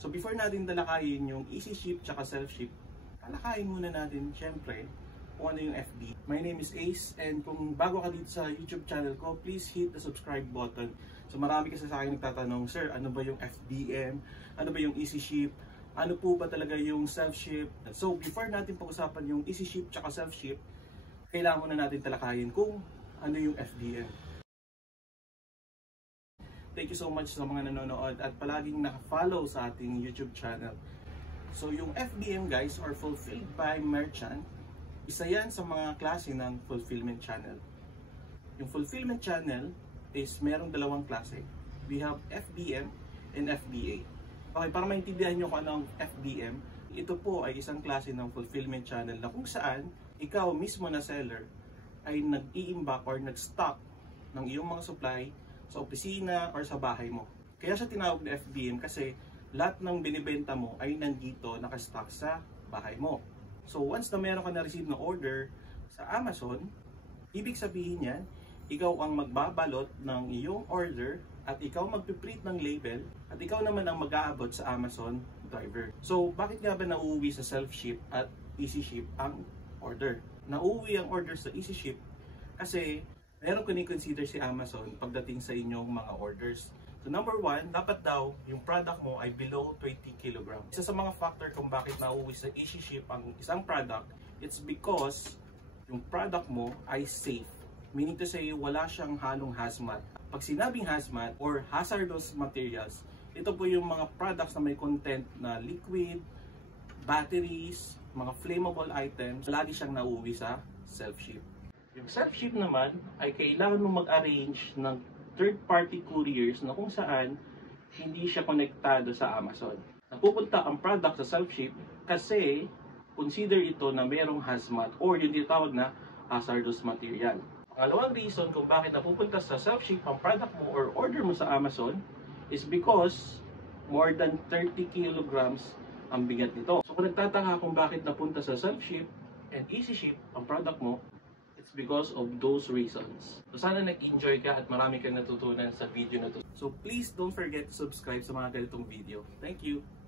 So before natin talakayin yung easy ship tsaka self ship, talakayin muna natin syempre kung ano yung FB. My name is Ace, and kung bago ka dito sa YouTube channel ko, please hit the subscribe button. So marami kasi sa akin nagtatanong, sir, ano ba yung FBM? Ano ba yung easy ship? Ano po ba talaga yung self ship? So before natin pag-usapan yung easy ship tsaka self ship, kailangan muna natin talakayin kung ano yung FBM. Thank you so much sa mga nanonood at palaging naka-follow sa ating YouTube channel. So yung FBM guys, or Fulfilled by Merchant, isa yan sa mga klase ng fulfillment channel. Yung fulfillment channel is merong dalawang klase. We have FBM and FBA. Okay, para maintindihan nyo kung ano ang FBM, ito po ay isang klase ng fulfillment channel na kung saan ikaw mismo na seller ay nag-i-imbak or nag-stock ng iyong mga supply sa opisina or sa bahay mo. Kaya siya tinawag na FBM kasi lahat ng binibenta mo ay nandito nakastock sa bahay mo. So once na meron ka na-receive na order sa Amazon, ibig sabihin yan, ikaw ang magbabalot ng iyong order at ikaw magpiprint ng label at ikaw naman ang mag-aabot sa Amazon driver. So bakit nga ba nauuwi sa self-ship at easy ship ang order? Nauuwi ang order sa easy ship kasi meron kini-consider si Amazon pagdating sa inyong mga orders. So number one, dapat daw yung product mo ay below 20 kg. Isa sa mga factor kung bakit nauuwi sa easy ship ang isang product, it's because yung product mo ay safe. Meaning to say, wala siyang halong hazmat. Pag sinabing hazmat or hazardous materials, ito po yung mga products na may content na liquid, batteries, mga flammable items, lagi siyang nauuwi sa self-ship. Yung self-ship naman ay kailangan mo mag-arrange ng third-party couriers na kung saan hindi siya konektado sa Amazon. Napupunta ang product sa self-ship kasi consider ito na merong hazmat or yung tinatawag na hazardous material. Pangalawang reason kung bakit napupunta sa self-ship ang product mo or order mo sa Amazon is because more than 30 kilograms ang bigat nito. So kung nagtataka kung bakit napunta sa self-ship and easy ship ang product mo, it's because of those reasons. So sana nag-enjoy ka at marami kang natutunan sa video na to. So please don't forget to subscribe sa mga ganitong video. Thank you!